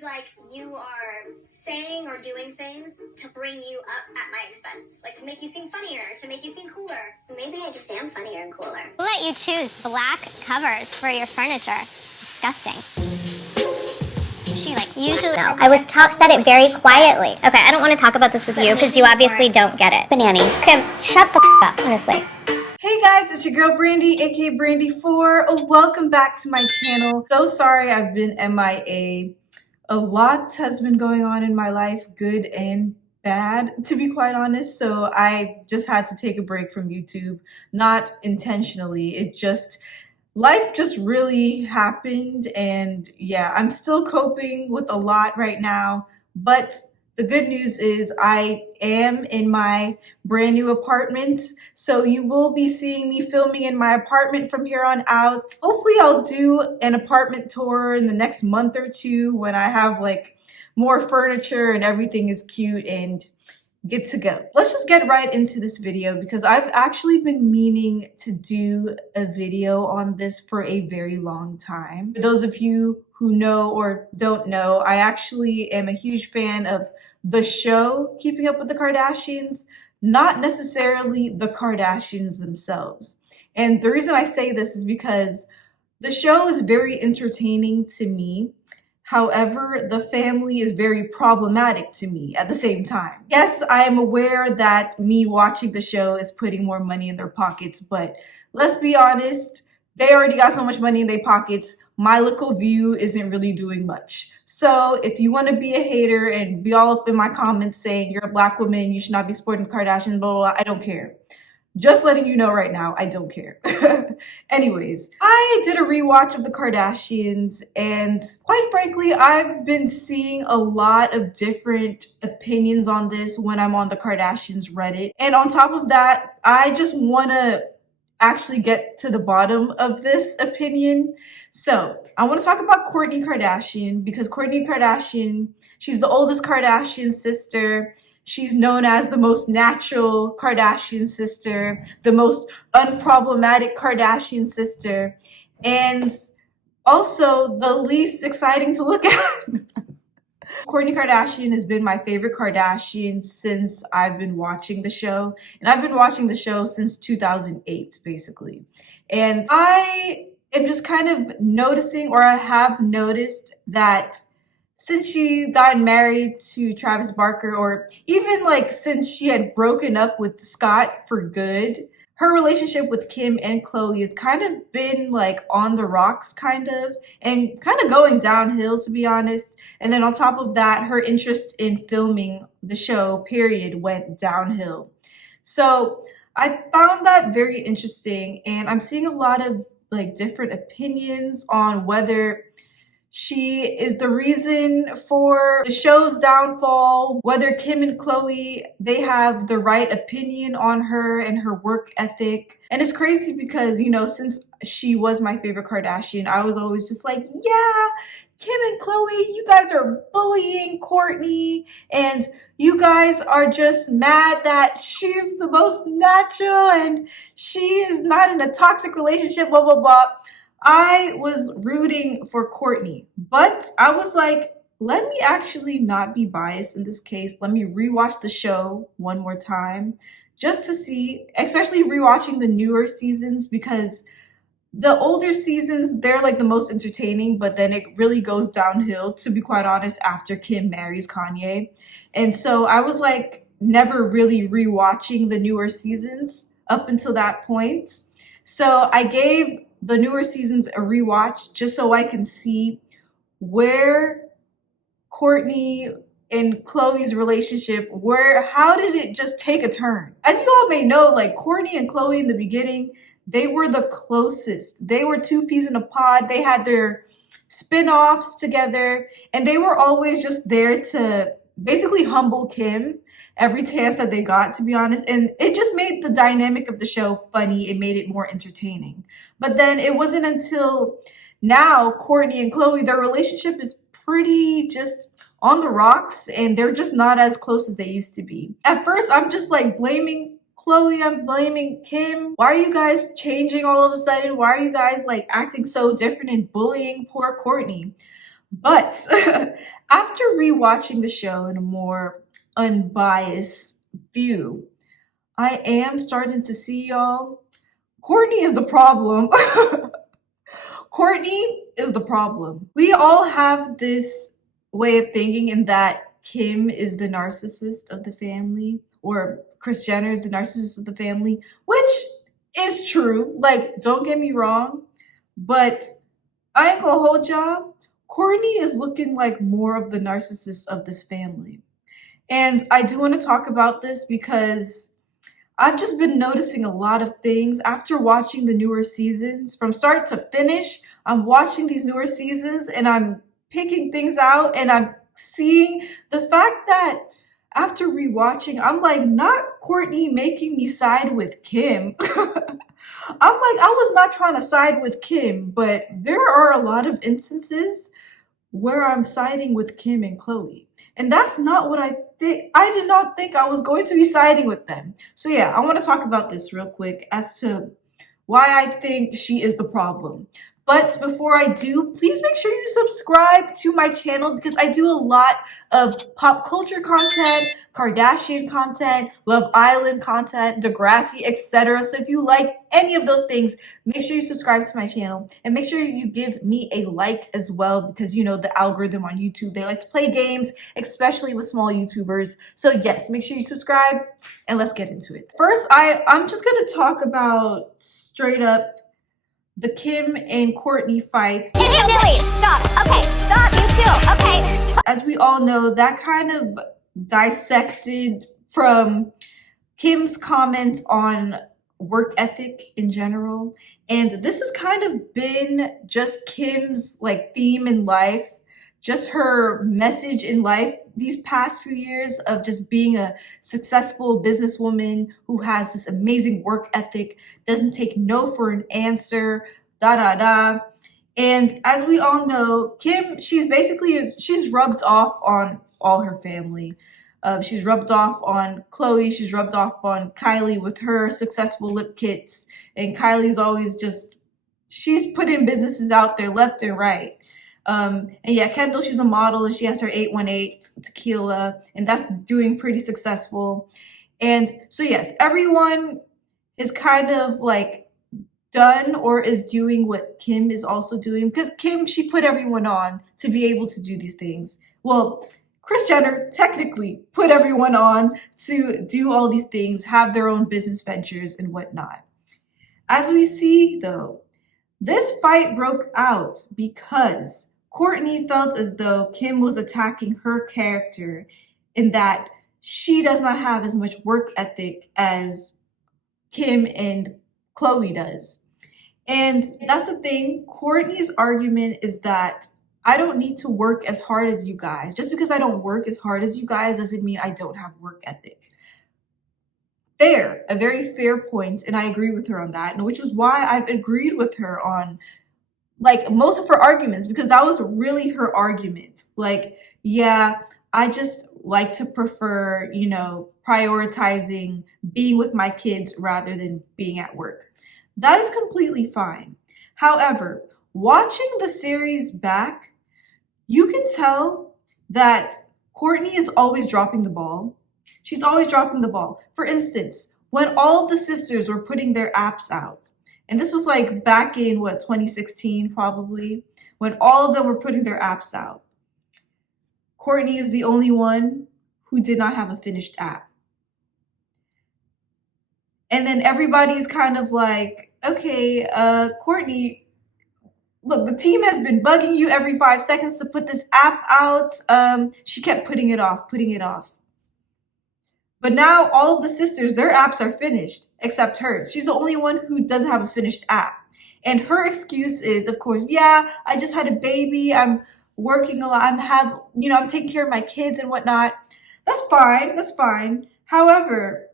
seems like you are saying or doing things to bring you up at my expense. Like to make you seem funnier, to make you seem cooler. Maybe I just am funnier and cooler. Who let you choose black covers for your furniture? Disgusting. She like usually... No, I said it very quietly. Okay, I don't want to talk about this with you because you obviously don't get it. Banani. Kim, shut the f up, honestly. Hey guys, it's your girl Brandy, aka Brandy4. Welcome back to my channel. So sorry I've been MIA. A lot has been going on in my life, good and bad, to be quite honest. So I just had to take a break from YouTube, not intentionally. Life just really happened, and yeah, I'm still coping with a lot right now, but the good news is I am in my brand new apartment, so you will be seeing me filming in my apartment from here on out. Hopefully I'll do an apartment tour in the next month or two when I have like more furniture and everything is cute and good to go. Let's just get right into this video because I've actually been meaning to do a video on this for a very long time. For those of you who know or don't know, I actually am a huge fan of the show Keeping Up with the Kardashians, not necessarily the Kardashians themselves. And the reason I say this is because the show is very entertaining to me. However, the family is very problematic to me at the same time. Yes, I am aware that me watching the show is putting more money in their pockets, but let's be honest, they already got so much money in their pockets. My little view isn't really doing much. So if you want to be a hater and be all up in my comments saying you're a black woman, you should not be supporting the Kardashians, blah, blah, blah, I don't care. Just letting you know right now, I don't care. Anyways, I did a rewatch of the Kardashians, and quite frankly, I've been seeing a lot of different opinions on this when I'm on the Kardashians Reddit. And on top of that, I just want to actually get to the bottom of this opinion. So I want to talk about Kourtney Kardashian because Kourtney Kardashian, she's the oldest Kardashian sister. She's known as the most natural Kardashian sister, the most unproblematic Kardashian sister, and also the least exciting to look at. Kourtney Kardashian has been my favorite Kardashian since I've been watching the show. And I've been watching the show since 2008, basically. And I am just kind of noticing, or I have noticed that since she got married to Travis Barker, or even like since she had broken up with Scott for good, her relationship with Kim and Khloe has kind of been like on the rocks and kind of going downhill, to be honest. And then on top of that, her interest in filming the show, period, went downhill. So I found that very interesting, and I'm seeing a lot of like different opinions on whether she is the reason for the show's downfall, whether Kim and Khloe, they have the right opinion on her and her work ethic. And it's crazy because, you know, since she was my favorite Kardashian, I was always just like, yeah, Kim and Khloe, you guys are bullying Kourtney, and you guys are just mad that she's the most natural and she is not in a toxic relationship, blah, blah, blah. I was rooting for Kourtney, but I was like, let me actually not be biased in this case. Let me rewatch the show one more time just to see, especially rewatching the newer seasons, because the older seasons, they're like the most entertaining, but then it really goes downhill, to be quite honest, after Kim marries Kanye. And so I was like never really rewatching the newer seasons up until that point. So I gave the newer seasons a rewatch just so I can see where Kourtney and Khloe's relationship, how did it just take a turn? As you all may know, like Kourtney and Khloe in the beginning, they were the closest. They were two peas in a pod. They had their spin-offs together, and they were always just there to basically humble Kim every chance that they got, to be honest. And it just made the dynamic of the show funny. It made it more entertaining. But then it wasn't until now, Kourtney and Khloe, their relationship is pretty just on the rocks, and they're just not as close as they used to be. At first, I'm just like blaming Khloe, I'm blaming Kim. Why are you guys changing all of a sudden? Why are you guys like acting so different and bullying poor Kourtney? But after rewatching the show in a more unbiased view, I am starting to see, y'all, Kourtney is the problem. Kourtney is the problem. We all have this way of thinking in that Kim is the narcissist of the family, or Kris Jenner is the narcissist of the family, which is true. Like, don't get me wrong, but I ain't gonna hold y'all. Kourtney is looking like more of the narcissist of this family. And I do want to talk about this because I've just been noticing a lot of things after watching the newer seasons from start to finish. I'm watching these newer seasons and I'm picking things out, and I'm seeing the fact that after rewatching, I'm like, not Kourtney making me side with Kim. I'm like, I was not trying to side with Kim, but there are a lot of instances where I'm siding with Kim and Khloe. And that's not what I think. I did not think I was going to be siding with them. So yeah, I want to talk about this real quick as to why I think she is the problem. But before I do, please make sure you subscribe to my channel because I do a lot of pop culture content, Kardashian content, Love Island content, Degrassi, etc. So if you like any of those things, make sure you subscribe to my channel and make sure you give me a like as well because you know the algorithm on YouTube, they like to play games, especially with small YouTubers. So yes, make sure you subscribe and let's get into it. First, I'm just going to talk about straight up the Kim and Kourtney fight. Stop. Okay, stop. You too. Okay. Stop. As we all know, that kind of dissected from Kim's comments on work ethic in general. And this has kind of been just Kim's like theme in life, just her message in life these past few years of just being a successful businesswoman who has this amazing work ethic, doesn't take no for an answer, da da da. And as we all know, Kim, she's rubbed off on all her family. She's rubbed off on Khloe. She's rubbed off on Kylie with her successful lip kits. And Kylie's always she's putting businesses out there left and right. And yeah, Kendall, she's a model and she has her 818 tequila and that's doing pretty successful. And so yes, everyone is kind of like done or is doing what Kim is also doing because Kim, she put everyone on to be able to do these things. Well, Kris Jenner technically put everyone on to do all these things, have their own business ventures and whatnot. As we see though, this fight broke out because Kourtney felt as though Kim was attacking her character in that she does not have as much work ethic as Kim and Khloe does. And that's the thing. Kourtney's argument is that I don't need to work as hard as you guys. Just because I don't work as hard as you guys doesn't mean I don't have work ethic. Fair, a very fair point, and I agree with her on that, and which is why I've agreed with her on like most of her arguments because that was really her argument. Like, yeah, I just like to prefer, you know, prioritizing being with my kids rather than being at work. That is completely fine. However, watching the series back, you can tell that Kourtney is always dropping the ball. She's always dropping the ball. For instance, when all of the sisters were putting their apps out, and this was like back in 2016 probably, when all of them were putting their apps out, Kourtney is the only one who did not have a finished app. And then everybody's kind of like, okay, Kourtney, look, the team has been bugging you every 5 seconds to put this app out. She kept putting it off. But now all of the sisters, their apps are finished, except hers. She's the only one who doesn't have a finished app. And her excuse is, of course, yeah, I just had a baby. I'm working a lot. I'm taking care of my kids and whatnot. That's fine. However,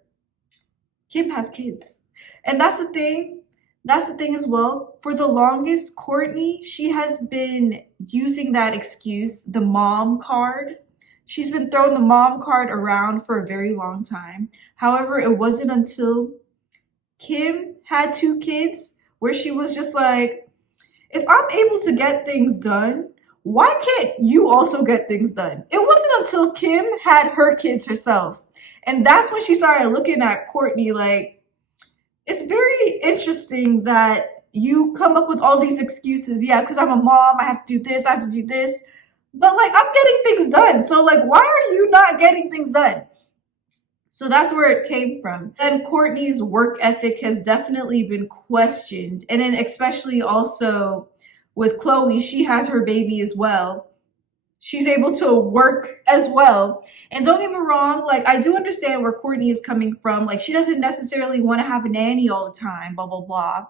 Kim has kids. And that's the thing as well. For the longest, Kourtney, she has been using that excuse, the mom card. She's been throwing the mom card around for a very long time. However, it wasn't until Kim had 2 kids where she was just like, if I'm able to get things done, why can't you also get things done? It wasn't until Kim had her kids herself. And that's when she started looking at Kourtney like, it's very interesting that you come up with all these excuses. Yeah, because I'm a mom, I have to do this, I have to do this. But like, I'm getting things done. So like, why are you not getting things done? So that's where it came from. And Kourtney's work ethic has definitely been questioned. And then especially also with Khloe, she has her baby as well. She's able to work as well. And don't get me wrong, like I do understand where Kourtney is coming from. Like she doesn't necessarily want to have a nanny all the time, blah, blah, blah.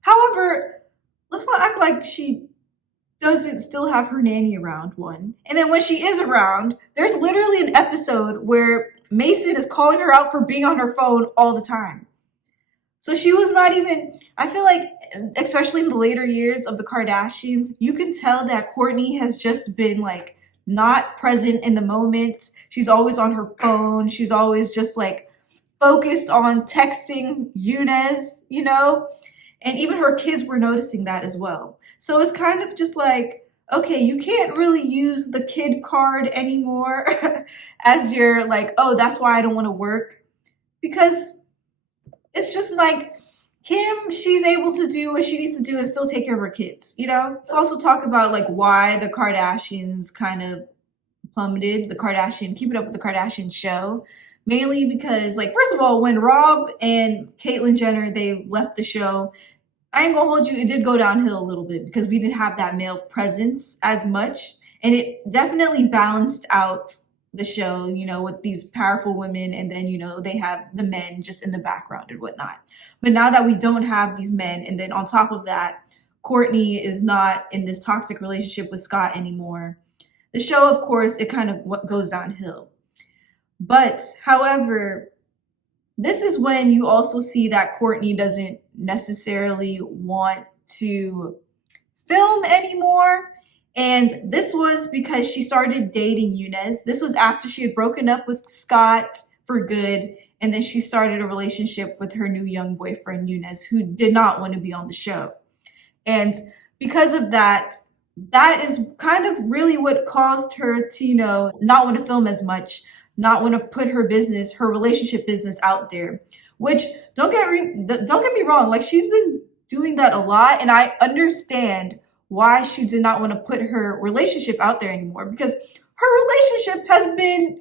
However, let's not act like she doesn't still have her nanny around, one. And then when she is around, there's literally an episode where Mason is calling her out for being on her phone all the time. So she was not even, I feel like, especially in the later years of the Kardashians, you can tell that Kourtney has just been like not present in the moment. She's always on her phone. She's always just like focused on texting Younes, you know? And even her kids were noticing that as well. So it's kind of just like, okay, you can't really use the kid card anymore as your like, oh, that's why I don't want to work. Because it's just like Kim, she's able to do what she needs to do and still take care of her kids, you know? Let's also talk about like why the Kardashians kind of plummeted, Keep It Up with the Kardashian show. Mainly because like, first of all, when Rob and Caitlyn Jenner, they left the show, I ain't gonna hold you, it did go downhill a little bit because we didn't have that male presence as much. And it definitely balanced out the show, you know, with these powerful women. And then, you know, they have the men just in the background and whatnot. But now that we don't have these men, and then on top of that, Kourtney is not in this toxic relationship with Scott anymore. The show, of course, it kind of goes downhill. But, however, this is when you also see that Kourtney doesn't necessarily want to film anymore. And this was because she started dating Younes. This was after she had broken up with Scott for good. And then she started a relationship with her new young boyfriend, Younes, who did not want to be on the show. And because of that, that is kind of really what caused her to, you know, not want to film as much, not want to put her business, her relationship business out there. Which, don't get me wrong, like she's been doing that a lot. And I understand why she did not want to put her relationship out there anymore, because her relationship has been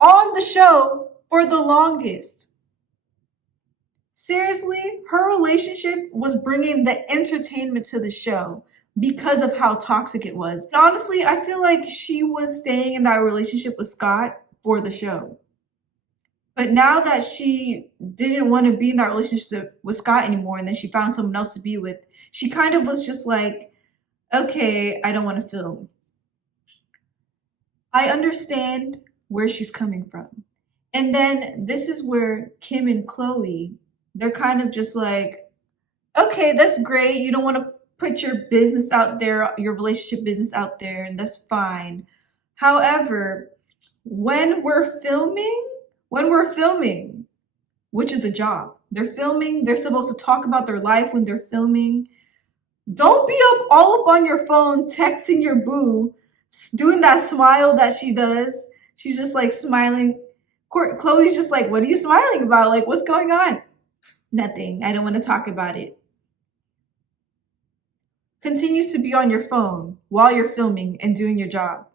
on the show for the longest. Seriously, her relationship was bringing the entertainment to the show because of how toxic it was. And honestly, I feel like she was staying in that relationship with Scott for the show. But now that she didn't want to be in that relationship with Scott anymore, and then she found someone else to be with, she kind of was just like, okay, I don't want to film. I understand where she's coming from. And then this is where Kim and Khloe, they're kind of just like, okay, that's great. You don't want to put your business out there, your relationship business out there, and that's fine. However, when we're filming, which is a job, they're supposed to talk about their life when they're filming. Don't be all up on your phone, texting your boo, doing that smile that she does. She's just like smiling. Khloe's just like, what are you smiling about? Like, what's going on? Nothing. I don't want to talk about it. Continues to be on your phone while you're filming and doing your job.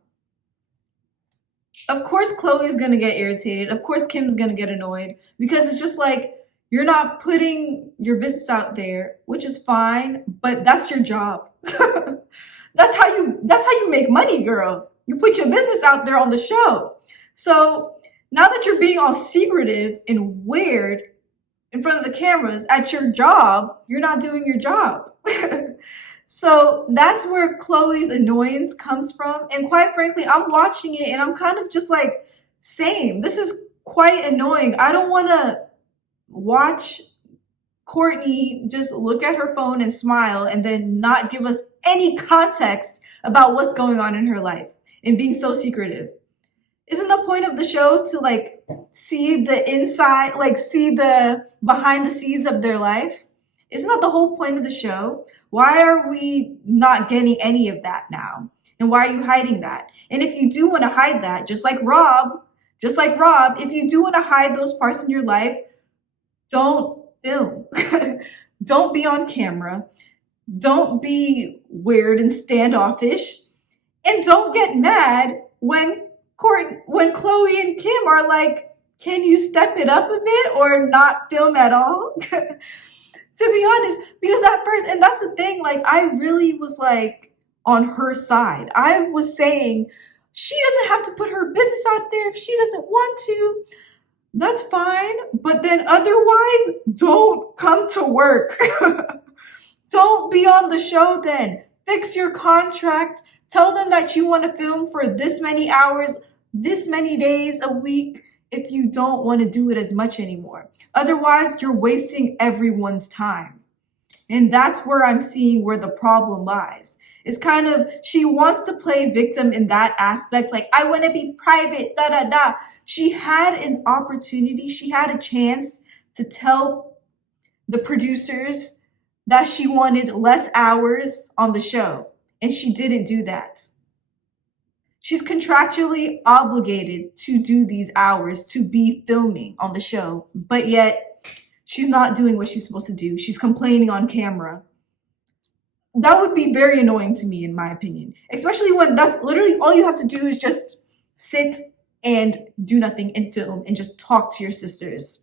Of course, Khloe's going to get irritated. Of course, Kim's going to get annoyed because it's just like, you're not putting your business out there, which is fine, but that's your job. That's how you make money, girl. You put your business out there on the show. So now that you're being all secretive and weird in front of the cameras at your job, you're not doing your job. So that's where Khloe's annoyance comes from. And quite frankly, I'm watching it and I'm kind of just like, same. This is quite annoying. I don't want to watch Kourtney just look at her phone and smile and then not give us any context about what's going on in her life and being so secretive. Isn't the point of the show to like see the inside, like see the behind the scenes of their life? Isn't that the whole point of the show? Why are we not getting any of that now? And why are you hiding that? And if you do want to hide that, just like Rob, if you do want to hide those parts in your life, don't film. Don't be on camera. Don't be weird and standoffish. And don't get mad when Khloe and Kim are like, can you step it up a bit or not film at all? To be honest, because at first, and that's the thing, like, I really was like on her side. I was saying she doesn't have to put her business out there if she doesn't want to. That's fine. But then otherwise, don't come to work. Don't be on the show then. Fix your contract. Tell them that you want to film for this many hours, this many days a week if you don't want to do it as much anymore. Otherwise, you're wasting everyone's time. And that's where I'm seeing where the problem lies. It's kind of, she wants to play victim in that aspect. Like, I want to be private, da, da, da. She had an opportunity. She had a chance to tell the producers that she wanted less hours on the show. And she didn't do that. She's contractually obligated to do these hours, to be filming on the show, but yet she's not doing what she's supposed to do. She's complaining on camera. That would be very annoying to me, in my opinion, especially when that's literally all you have to do is just sit and do nothing and film and just talk to your sisters.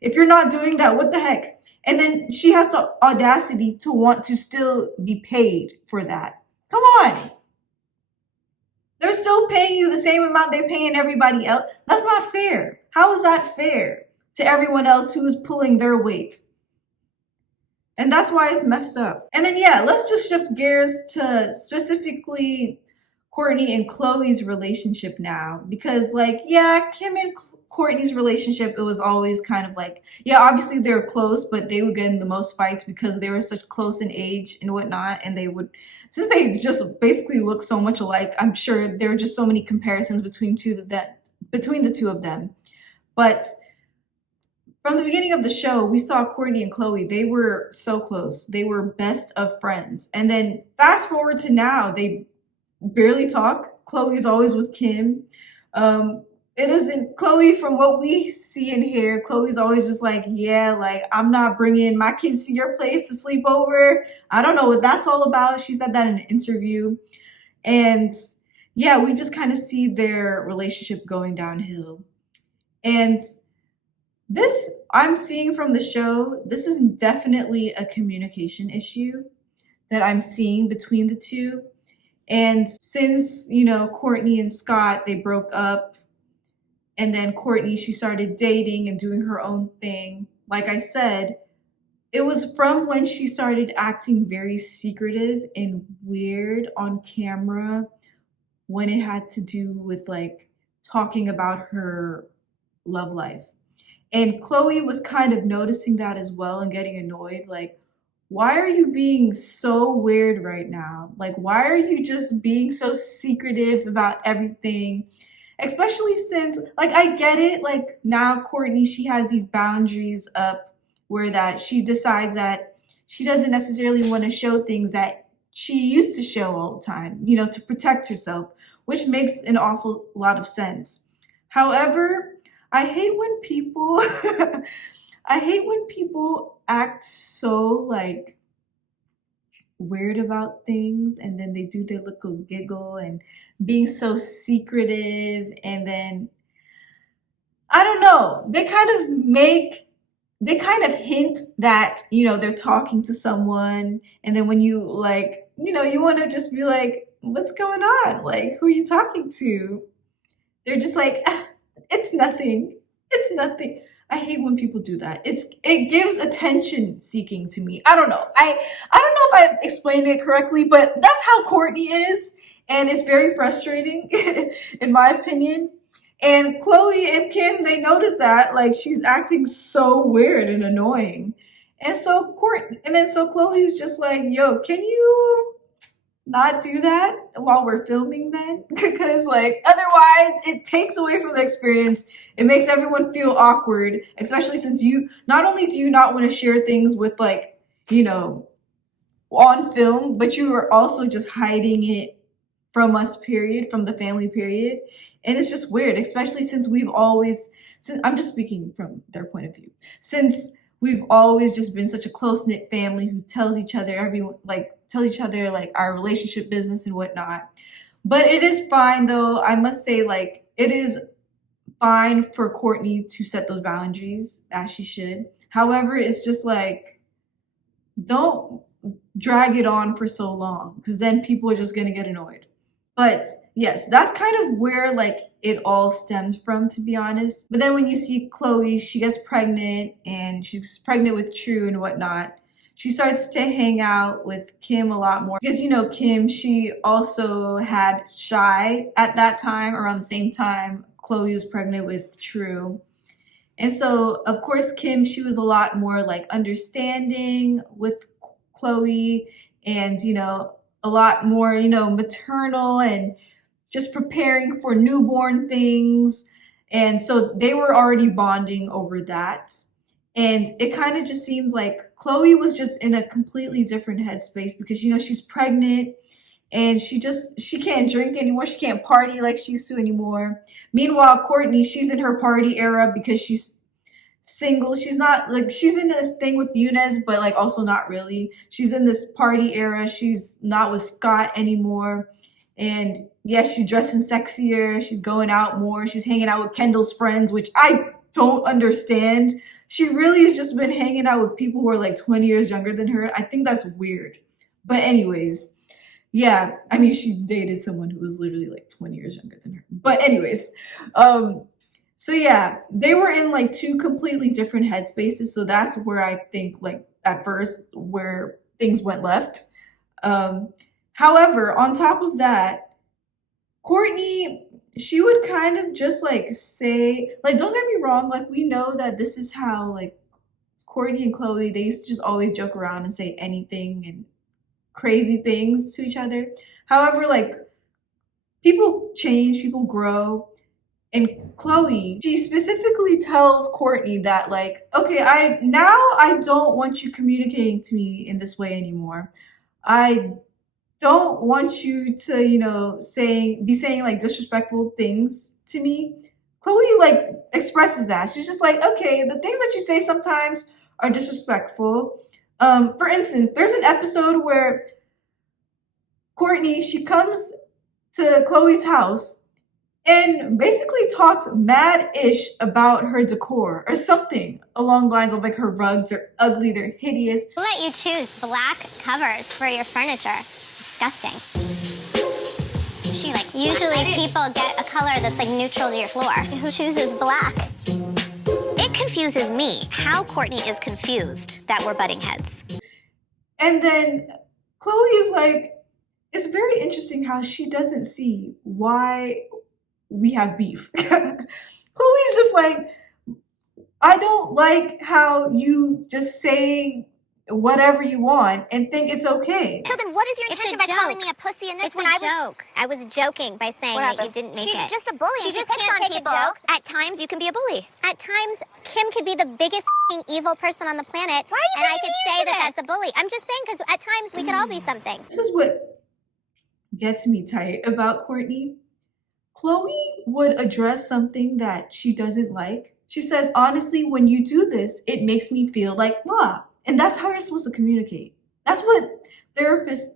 If you're not doing that, what the heck? And then she has the audacity to want to still be paid for that. Come on. They're still paying you the same amount they're paying everybody else. That's not fair. How is that fair to everyone else who's pulling their weight? And that's why it's messed up. And then, yeah, let's just shift gears to specifically Kourtney and Khloe's relationship now. Because, like, yeah, Kim and Kourtney's relationship, it was always kind of like, yeah, obviously they were close, but they would get in the most fights because they were such close in age and whatnot. And they would, since they just basically look so much alike, I'm sure there were just so many comparisons between the two of them. But from the beginning of the show, we saw Kourtney and Khloe. They were so close. They were best of friends. And then fast forward to now, they barely talk. Khloe's always with Kim. It isn't Khloe, from what we see and hear, Khloe's always just like, yeah, like, I'm not bringing my kids to your place to sleep over. I don't know what that's all about. She said that in an interview. And yeah, we just kind of see their relationship going downhill. And this, I'm seeing from the show, this is definitely a communication issue that I'm seeing between the two. And since, you know, Kourtney and Scott, they broke up, and then Kourtney, she started dating and doing her own thing. Like I said, it was from when she started acting very secretive and weird on camera, when it had to do with like talking about her love life. And Khloe was kind of noticing that as well and getting annoyed. Like, why are you being so weird right now? Like, why are you just being so secretive about everything? Especially since, like, I get it. Like, now Kourtney, she has these boundaries up where that she decides that she doesn't necessarily want to show things that she used to show all the time, you know, to protect herself, which makes an awful lot of sense. However, I hate when people act so like weird about things, and then they do their little giggle and being so secretive, and then I don't know, they kind of hint that, you know, they're talking to someone, and then when you, like, you know, you want to just be like, what's going on? Like, who are you talking to? They're just like, it's nothing. It's nothing. I hate when people do that. It gives attention seeking to me. I don't know. I don't know if I explained it correctly, but that's how Kourtney is, and it's very frustrating in my opinion. And Khloe and Kim, they notice that, like, she's acting so weird and annoying. And so Khloe's just like, yo, can you not do that while we're filming then? Because, like, otherwise it takes away from the experience. It makes everyone feel awkward, especially since you not only do you not want to share things with, like, you know, on film, but you were also just hiding it from us, period, from the family, period. And it's just weird, especially since I'm just speaking from their point of view, since we've always just been such a close-knit family who tells each other like our relationship business and whatnot. But it is fine though. I must say, like, it is fine for Kourtney to set those boundaries as she should. However, it's just like, don't drag it on for so long, because then people are just gonna get annoyed. But yes, that's kind of where like it all stems from, to be honest. But then when you see Khloe, she gets pregnant and she's pregnant with True and whatnot. She starts to hang out with Kim a lot more because, you know, Kim, she also had Shy at that time, around the same time Khloe was pregnant with True. And so, of course, Kim, she was a lot more like understanding with Khloe and, you know, a lot more, you know, maternal and just preparing for newborn things. And so they were already bonding over that. And it kind of just seemed like Khloe was just in a completely different headspace because, you know, she's pregnant and she can't drink anymore. She can't party like she used to anymore. Meanwhile, Kourtney, she's in her party era because she's single. She's not like, she's in this thing with Eunice, but like also not really. She's in this party era. She's not with Scott anymore. And yes, she's dressing sexier. She's going out more. She's hanging out with Kendall's friends, which I don't understand. She really has just been hanging out with people who are like 20 years younger than her. I think that's weird. But anyways, yeah, I mean, she dated someone who was literally like 20 years younger than her. But anyways, so yeah, they were in like two completely different headspaces. So that's where I think like at first where things went left. However, on top of that, Kourtney, she would kind of just like say, like, don't get me wrong, like we know that this is how like Kourtney and Khloe, they used to just always joke around and say anything and crazy things to each other. However, like people change, people grow. And Khloe, she specifically tells Kourtney that like, okay, I don't want you communicating to me in this way anymore. I don't want you to, you know, be saying like disrespectful things to me. Khloe like expresses that. She's just like, okay, the things that you say sometimes are disrespectful. For instance, there's an episode where Kourtney, she comes to Khloe's house and basically talks mad-ish about her decor or something along the lines of like her rugs are ugly, they're hideous. Who let you choose black covers for your furniture? Disgusting. She like, usually people get a color that's like neutral to your floor. Who chooses black? It confuses me how Kourtney is confused that we're butting heads. And then Khloe is like, it's very interesting how she doesn't see why we have beef. Khloe's just like, I don't like how you just say whatever you want and think it's okay. So then what is your intention by calling me a pussy in this It's when a I was... joke. I was joking by saying that you didn't make She's it. just a bully. She and just picks can't on take a people. joke. At times, you can be a bully. At times, Kim could be the biggest evil person on the planet, Why are you and I bringing could me say into that this? that's a bully. I'm just saying because at times we could all be something. This is what gets me tight about Kourtney. Khloe would address something that she doesn't like. She says, honestly, when you do this, it makes me feel like blah. And that's how you're supposed to communicate. That's what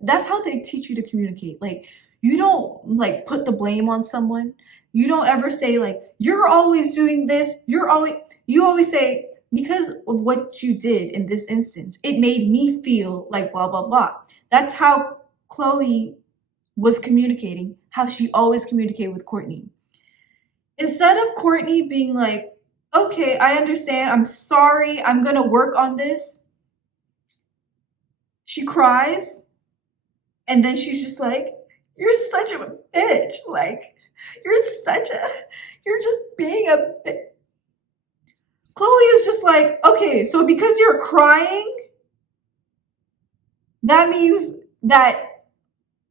that's how they teach you to communicate. Like, you don't like put the blame on someone. You don't ever say like, you're always doing this. You always say, because of what you did in this instance, it made me feel like blah, blah, blah. That's how Khloe was communicating, how she always communicated with Kourtney. Instead of Kourtney being like, okay, I understand, I'm sorry, I'm gonna work on this, she cries, and then she's just like, you're such a bitch, like, you're just being a bitch. Khloe is just like, okay, so because you're crying, that means that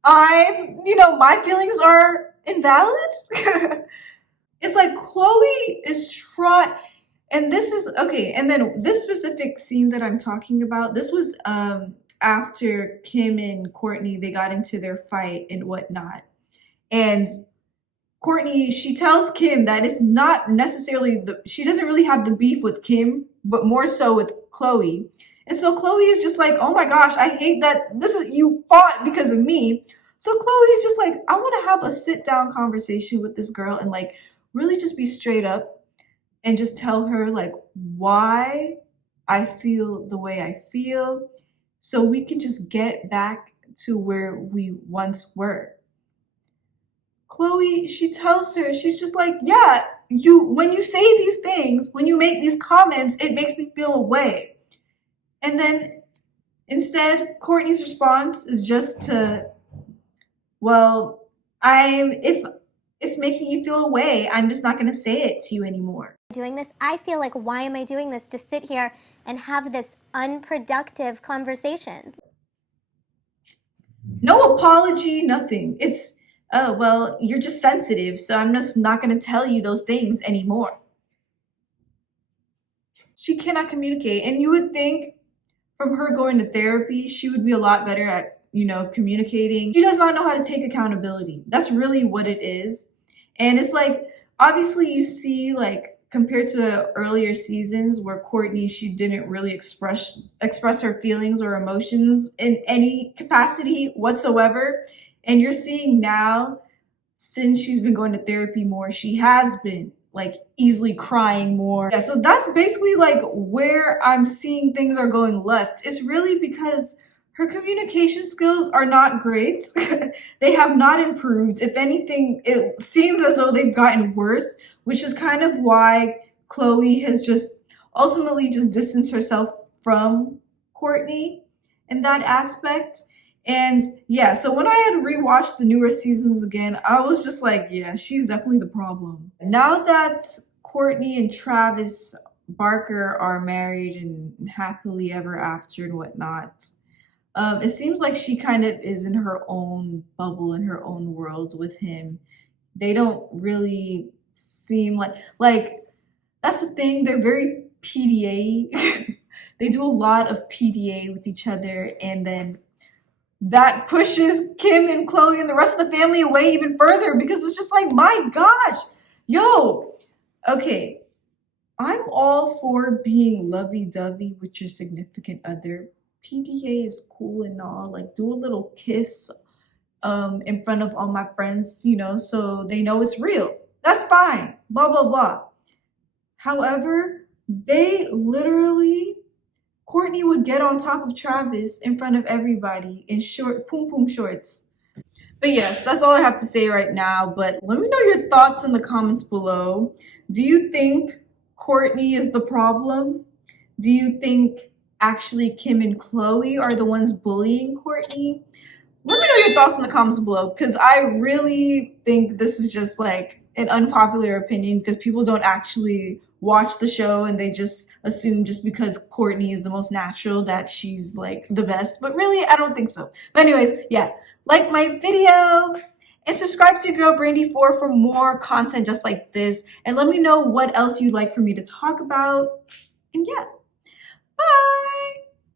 my feelings are invalid? It's like Khloe is And this is okay. And then this specific scene that I'm talking about, this was after Kim and Kourtney, they got into their fight and whatnot. And Kourtney, she tells Kim that it's not necessarily she doesn't really have the beef with Kim, but more so with Khloe. And so Khloe is just like, oh my gosh, I hate that you fought because of me. So Khloe is just like, I want to have a sit down conversation with this girl and like really just be straight up and just tell her like why I feel the way I feel, so we can just get back to where we once were. Khloe, she tells her, she's just like, yeah, when you say these things, when you make these comments, it makes me feel away. And then instead, Kourtney's response is just to, well, if it's making you feel away, I'm just not going to say it to you anymore. Doing this, I feel like, why am I doing this? To sit here and have this unproductive conversation. No apology, nothing. It's, oh, well, you're just sensitive, so I'm just not going to tell you those things anymore. She cannot communicate. And you would think from her going to therapy, she would be a lot better at, communicating. She does not know how to take accountability. That's really what it is. And it's like, obviously you see, like, compared to the earlier seasons where Kourtney, she didn't really express her feelings or emotions in any capacity whatsoever. And you're seeing now, since she's been going to therapy more, she has been like easily crying more. Yeah, so that's basically like where I'm seeing things are going left. It's really because her communication skills are not great. They have not improved. If anything, it seems as though they've gotten worse, which is kind of why Khloe has just ultimately just distanced herself from Kourtney in that aspect. And yeah, so when I had rewatched the newer seasons again, I was just like, yeah, she's definitely the problem. Now that Kourtney and Travis Barker are married and happily ever after and whatnot, it seems like she kind of is in her own bubble, in her own world with him. They don't really seem like that's the thing. They're very PDA. They do a lot of PDA with each other, and then that pushes Kim and Khloe and the rest of the family away even further, because it's just like, my gosh, yo, okay, I'm all for being lovey-dovey with your significant other. PDA is cool and all, like do a little kiss in front of all my friends, so they know it's real. That's fine, blah, blah, blah. However, they literally, Kourtney would get on top of Travis in front of everybody in short poom poom shorts. But yes, that's all I have to say right now. But let me know your thoughts in the comments below. Do you think Kourtney is the problem? Do you think actually Kim and Khloe are the ones bullying Kourtney? Let me know your thoughts in the comments below, because I really think this is just like an unpopular opinion, because people don't actually watch the show and they just assume just because Kourtney is the most natural that she's like the best. But really, I don't think so. But anyways, yeah, like my video and subscribe to your girl Brandy 4 for more content just like this. And let me know what else you'd like for me to talk about. And yeah, bye.